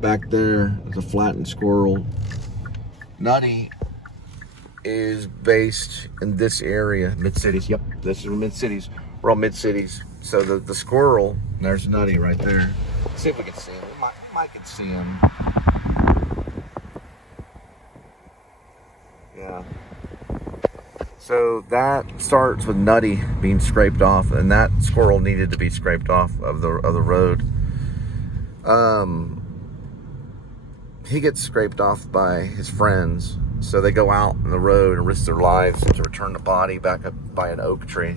back there is a flattened squirrel. Nutty is based in this area, mid-cities. Yep, this is mid-cities. We're all mid-cities. So the squirrel, there's Nutty right there. Let's see if we can see him. We might can see him. Yeah. So that starts with Nutty being scraped off, and that squirrel needed to be scraped off of the road. He gets scraped off by his friends. So they go out on the road and risk their lives to return the body back up by an oak tree.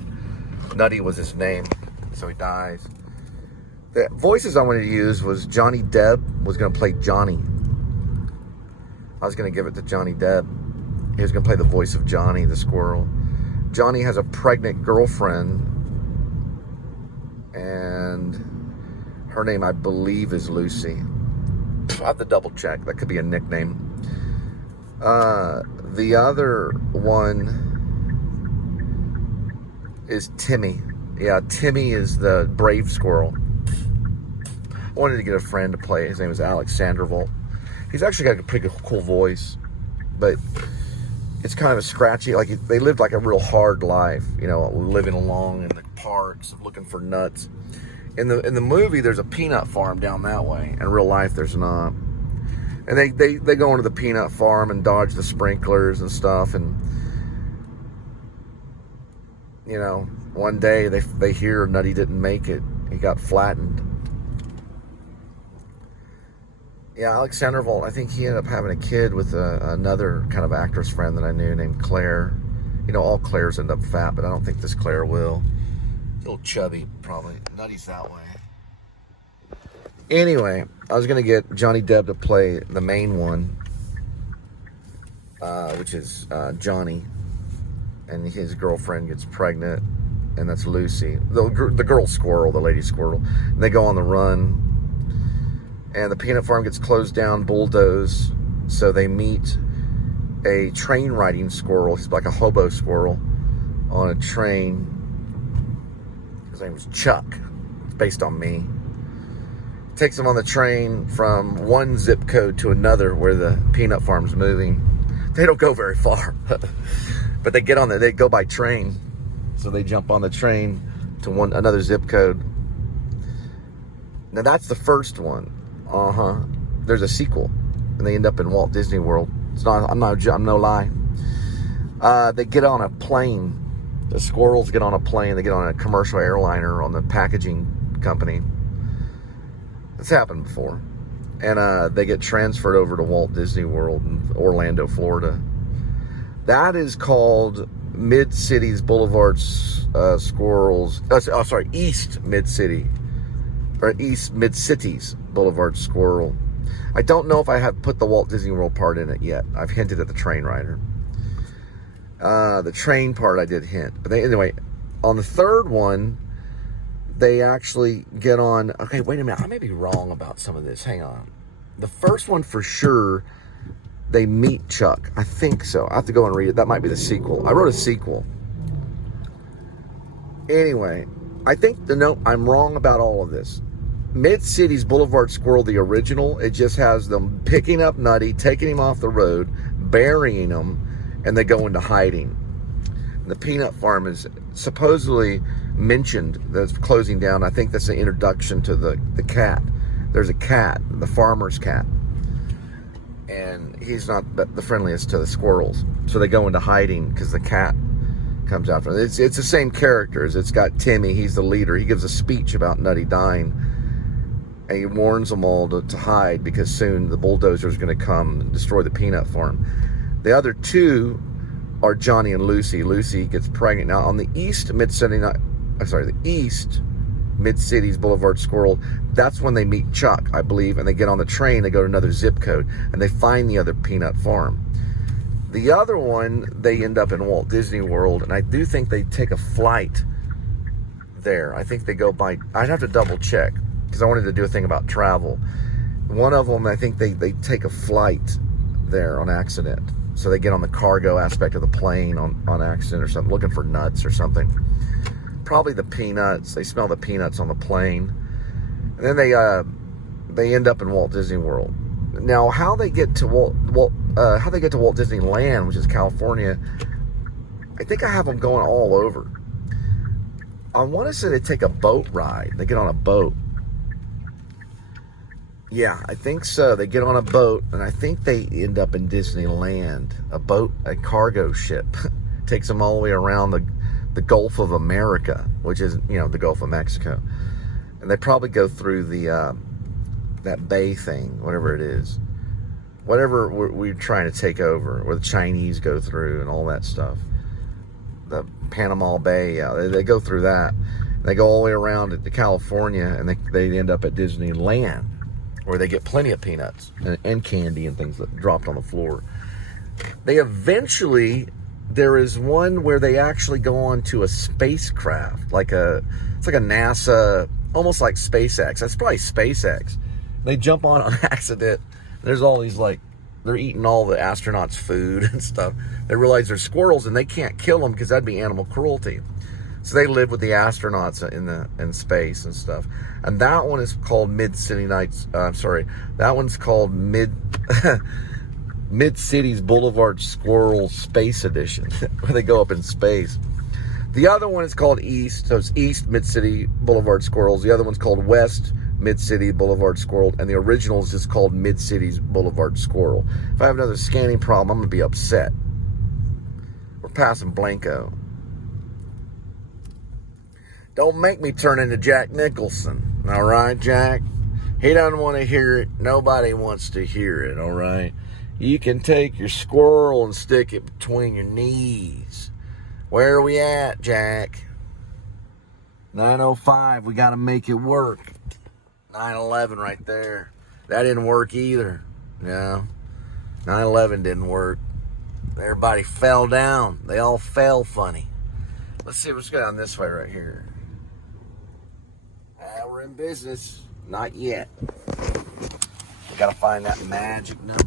Nutty was his name, so he dies. The voices I wanted to use was Johnny Depp was going to play Johnny. I was going to give it to Johnny Depp. He was going to play the voice of Johnny the squirrel. Johnny has a pregnant girlfriend, and her name, I believe, is Lucy. I'll have to double check. That could be a nickname. The other one is Timmy. Yeah, Timmy is the brave squirrel. I wanted to get a friend to play. His name is Alex Sandoval. He's actually got a pretty cool voice, but it's kind of a scratchy. Like they lived like a real hard life, you know, living along in the parks, looking for nuts. In the movie, there's a peanut farm down that way. In real life, there's not. And they go into the peanut farm and dodge the sprinklers and stuff. And, you know, one day they hear Nutty didn't make it. He got flattened. Yeah, Alex Sandoval, I think he ended up having a kid with another kind of actress friend that I knew named Claire. You know, all Claires end up fat, but I don't think this Claire will. A little chubby, probably. Nutty's that way. Anyway, I was going to get Johnny Depp to play the main one, which is Johnny, and his girlfriend gets pregnant, and that's Lucy. The girl squirrel, the lady squirrel. And they go on the run, and the peanut farm gets closed down, bulldozed, so they meet a train riding squirrel. He's like a hobo squirrel on a train. His name was Chuck. It's based on me. Takes them on the train from one zip code to another where the peanut farm's moving. They don't go very far, but they get on there. They go by train, so they jump on the train to another zip code. Now that's the first one. There's a sequel, and they end up in Walt Disney World. It's not. I'm no lie. They get on a plane. The squirrels get on a plane. They get on a commercial airliner on the packaging company. It's happened before. And they get transferred over to Walt Disney World in Orlando, Florida. That is called Mid-Cities Boulevard Squirrels. East Mid-City. Or East Mid-Cities Boulevard Squirrel. I don't know if I have put the Walt Disney World part in it yet. I've hinted at the train rider. The train part I did hint. But anyway, on the third one, they actually get on. Okay, wait a minute. I may be wrong about some of this. Hang on. The first one for sure, they meet Chuck. I think so. I have to go and read it. That might be the sequel. I wrote a sequel. Anyway, I think I'm wrong about all of this. Mid-Cities Boulevard Squirrel, the original, it just has them picking up Nutty, taking him off the road, burying him, and they go into hiding. The peanut farm is supposedly mentioned that's closing down. I think that's the introduction to the cat. There's a cat, the farmer's cat, and he's not the friendliest to the squirrels. So they go into hiding because the cat comes after them. It's the same characters. It's got Timmy. He's the leader. He gives a speech about Nutty dying, and he warns them all to hide because soon the bulldozer is going to come and destroy the peanut farm. The other two are Johnny and Lucy. Lucy gets pregnant. Now on the East Mid-Cities Boulevard Squirrel, that's when they meet Chuck, I believe, and they get on the train, they go to another zip code, and they find the other peanut farm. The other one, they end up in Walt Disney World, and I do think they take a flight there. I think they go by, I'd have to double check, because I wanted to do a thing about travel. One of them, I think they take a flight there on accident. So they get on the cargo aspect of the plane on accident or something, looking for nuts or something. Probably the peanuts. They smell the peanuts on the plane. And then they they end up in Walt Disney World. Now, how they get to Walt Disneyland, which is California, I think I have them going all over. I want to say they take a boat ride. They get on a boat. Yeah, I think so. They get on a boat, and I think they end up in Disneyland. A boat, a cargo ship, takes them all the way around the Gulf of America, which is, the Gulf of Mexico. And they probably go through the that bay thing, whatever it is. Whatever we're trying to take over, where the Chinese go through and all that stuff. The Panama Bay, yeah, they go through that. They go all the way around to California, and they end up at Disneyland, where they get plenty of peanuts and candy and things that dropped on the floor. There is one where they actually go on to a spacecraft, it's like a NASA, almost like SpaceX. That's probably SpaceX. They jump on accident. There's all these, they're eating all the astronauts' food and stuff. They realize they're squirrels and they can't kill them because that'd be animal cruelty. So they live with the astronauts in space and stuff. And that one is called Mid-City Nights. That one's called Mid-Cities Boulevard Squirrels Space Edition, where they go up in space. The other one is called East, so it's East Mid-City Boulevard Squirrels. The other one's called West Mid-City Boulevard Squirrel, and the original is just called Mid-Cities Boulevard Squirrel. If I have another scanning problem, I'm going to be upset. We're passing Blanco. Don't make me turn into Jack Nicholson, all right, Jack? He doesn't want to hear it. Nobody wants to hear it, all right? You can take your squirrel and stick it between your knees. Where are we at, Jack? 9:05, we got to make it work. 9/11 right there. That didn't work either. No. 9/11 didn't work. Everybody fell down. They all fell funny. Let's see what's going on this way right here. We're in business. Not yet. We got to find that magic number.